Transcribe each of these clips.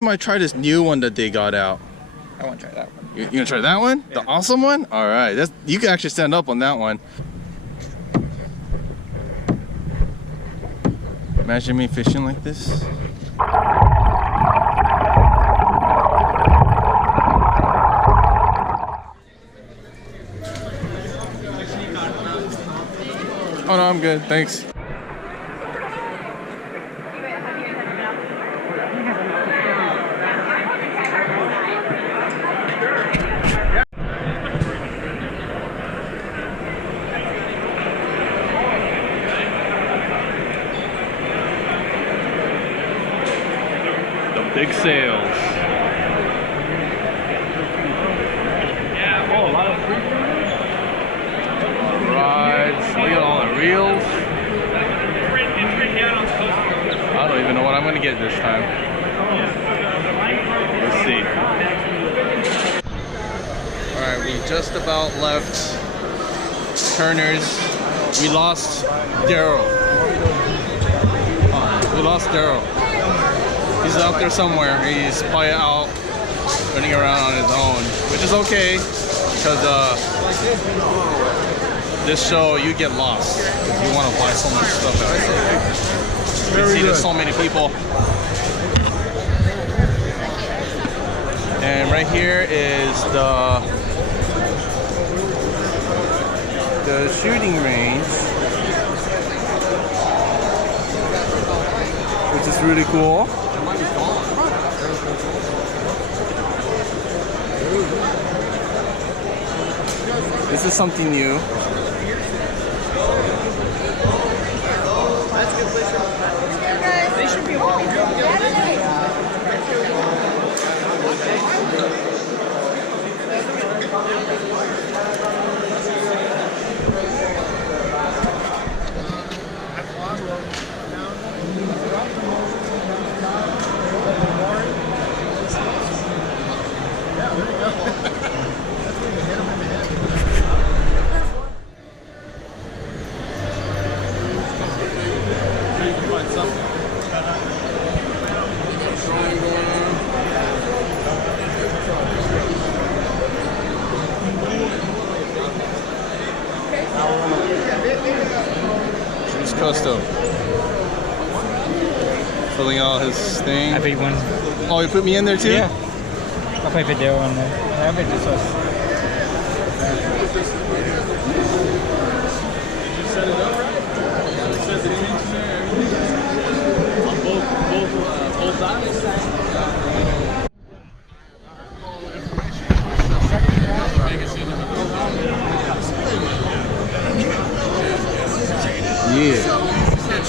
might try this new one that they got out. I want to try that one. You gonna try that one? Yeah. The awesome one? All right, that's, you can actually stand up on that one. Imagine me fishing like this. Oh no, I'm good, thanks. Big sails. Yeah, oh, a lot of rides. Look at all the reels. I don't even know what I'm gonna get this time. Let's see. Alright, we just about left Turner's. We lost Daryl. We lost Daryl. He's out there somewhere. He's probably out running around on his own, which is okay because this show you get lost because you want to buy so much stuff out here. You see there's so many people. And right here is the shooting range, which is really cool. This is something new. They should be Costo. Filling out his thing. I paid one. Oh, you put me in there too? Yeah. I'll pay video on there. I paid this one. Did you set it up right? It says the team's there. On both sides? Yeah.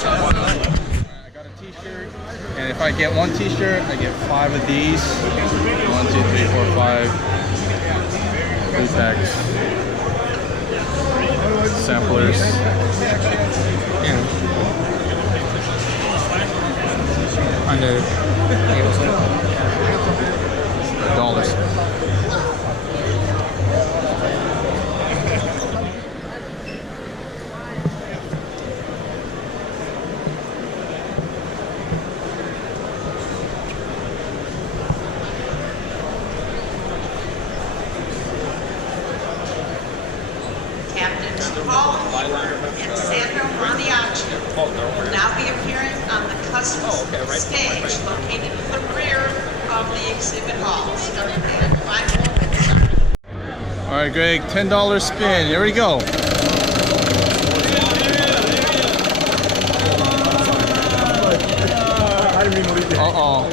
I got a t-shirt, and if I get one t-shirt, I get 5 of these. 1, 2, 3, 4, 5. 3 packs. Samplers. Yeah. Under $1. And Sandro Moyniac will now be appearing on the customs stage located in the rear of the exhibit hall. Starting in 5 moments. All right, Greg, $10 spin. Here we go.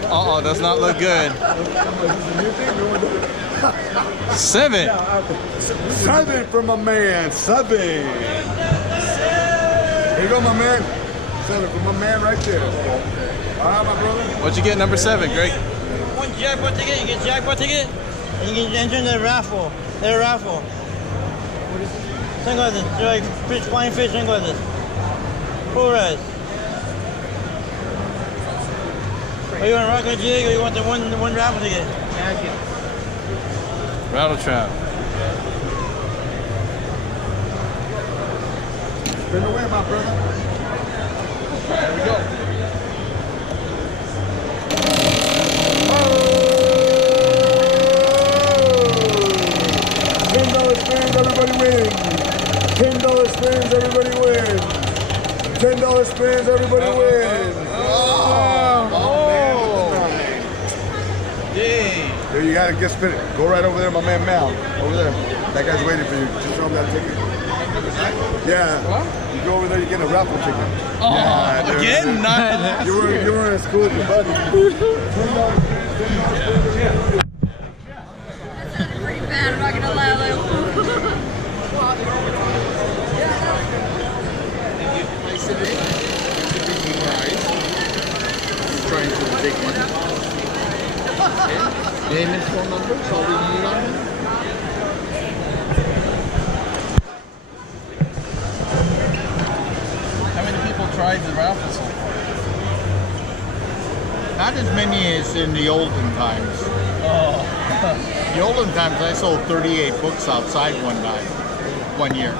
Uh-oh, does not look good. 7. 7 from my man, 7. Here you go, my man. 7 from my man right there. All right, my brother. What'd you get, number 7, Greg? One jackpot ticket, you get jackpot ticket, and you can enter in the raffle. They're a raffle. Sunglasses, they're like fish, flying fish sunglasses. Full res. Are you want to rock a jig or you want the one raffle ticket? Rattle trap. Spin away, my brother. There we go. Oh! $10 spins, everybody wins. $10 spins, everybody wins. Yay! There you got to get spin it. Go right over there, my man Mal. Over there. That guy's waiting for you. Just show him that ticket. Yeah. What? You go over there, you get a raffle ticket. Oh, yeah, again? Not you were in school with your buddy. $10 Pretty bad, I'm not gonna lie. trying to take money. Name and phone number, so we need on it. How many people tried the raffle so far? Not as many as in the olden times. Oh. The olden times I sold 38 books outside one year.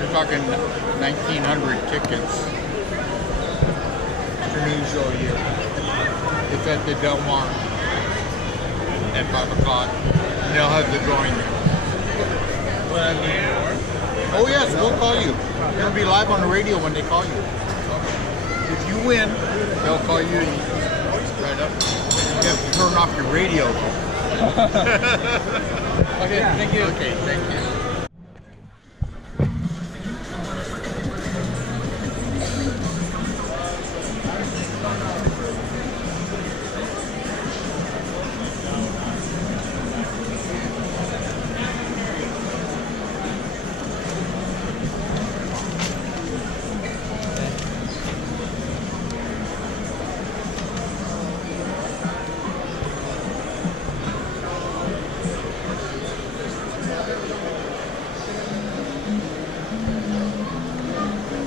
You're talking 1,900 tickets. It's an usual year. It's at the Del Mar at 5 o'clock. They'll have the drawing there. Oh yes, we'll call you. It'll be live on the radio when they call you. If you win, they'll call you right up. You have to turn off your radio. Okay, thank you. Okay, thank you.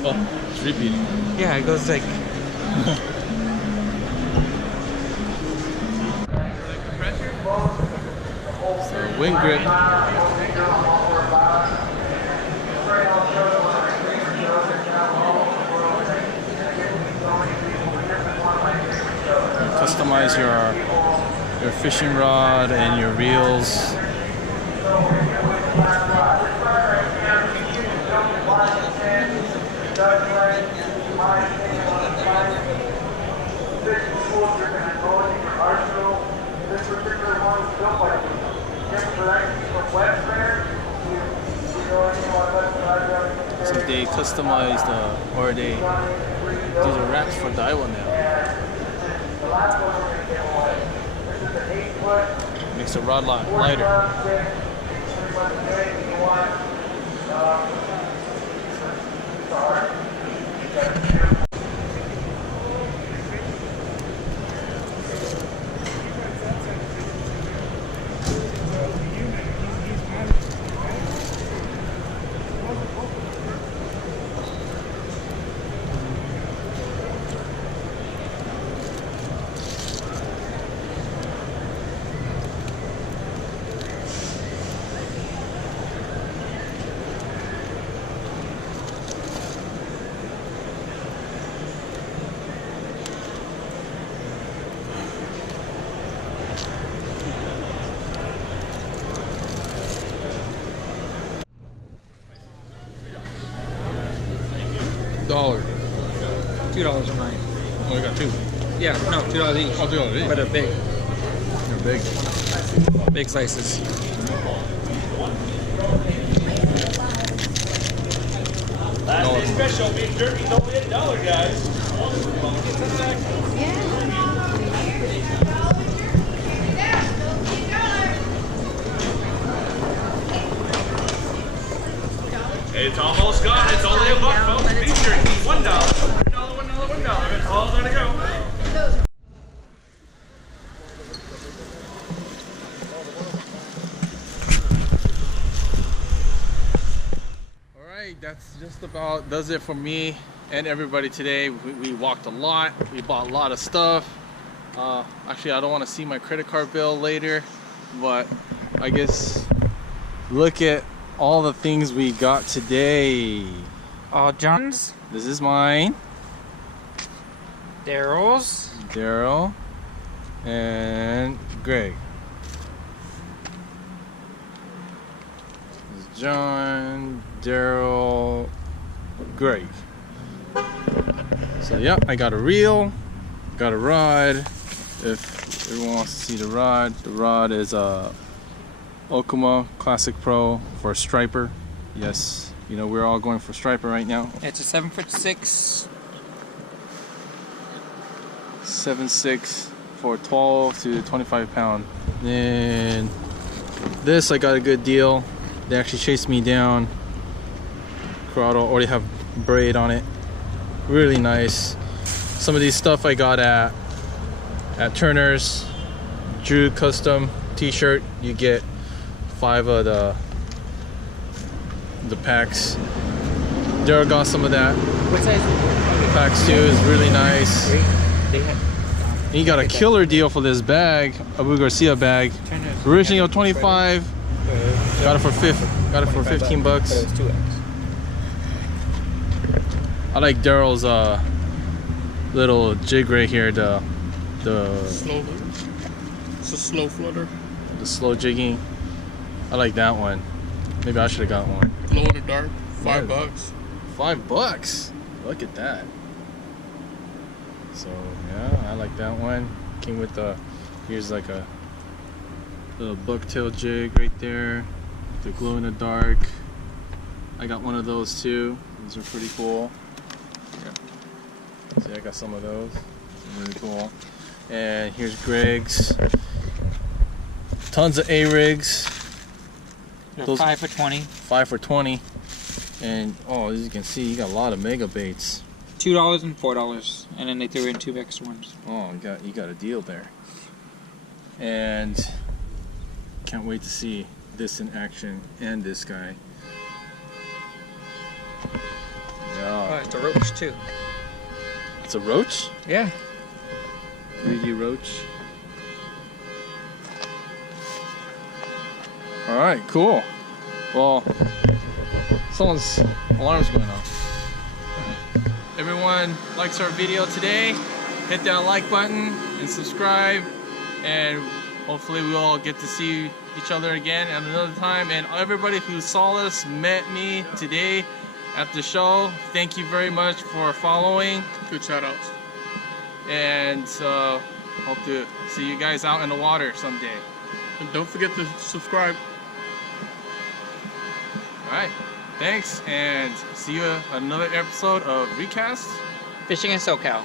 Oh, it's repeating. Yeah, it goes like. So, wing grip. Customize your fishing rod and your reels. So they customize or they do the wraps for Daiwa now. Makes the rod lighter. $1. $2 on mine. Oh, you got two. Yeah, no, $2 each. Oh, $2 each. But they're big. They're big. Big slices. Last day special, beef jerky's only $1, guys. It's almost gone. It's only $1, folks. Beef jerky, $1. $1, $1. It's all gonna go. That's just about does it for me and everybody today. We walked a lot. We bought a lot of stuff. Actually, I don't want to see my credit card bill later, but I guess look at all the things we got today. All John's. This is mine. Daryl's. Daryl and Greg. John, Daryl, Greg. So yeah, I got a reel, got a rod. If everyone wants to see the rod is a Okuma Classic Pro for a striper. Yes, you know we're all going for striper right now. It's a 7'6". 7.6 for 12 to 25 pound. Then this I got a good deal. They actually chased me down. Corrado already have braid on it. Really nice. Some of these stuff I got at Turner's. Drew custom t-shirt. You get 5 of the packs. Daryl got some of that. What size? Packs too is really nice. They had, He got a killer deal for this bag, Abu Garcia bag. Originally of 25, got it for 15 bucks. But it was 2X. I like Daryl's little jig right here, the Slow. It's a slow flutter. the slow jigging. I like that one. Maybe I should have got one. Glow in the dark. Yeah. $5. $5. Look at that. So yeah, I like that one. Came with here's like a little bucktail jig right there. The glow in the dark. I got one of those too. Those are pretty cool. Yeah. See, I got some of those. Really cool. And here's Greg's. Tons of A-rigs. They're 5 for 20. 5 for 20. And oh, as you can see, you got a lot of mega baits. $2 and $4, and then they threw in 2 extra ones. Oh, you got a deal there. And can't wait to see this in action and this guy. Oh, Yeah. it's a roach too. It's a roach? Yeah. 3D roach. Alright, cool. Well, someone's alarm's going off. Everyone likes our video today, hit that like button and subscribe, and hopefully we'll all get to see each other again at another time. And everybody who saw us, met me today at the show, thank you very much for following. Good shout outs. And hope to see you guys out in the water someday. And don't forget to subscribe. Alright, thanks, and see you another episode of Recast Fishing in SoCal.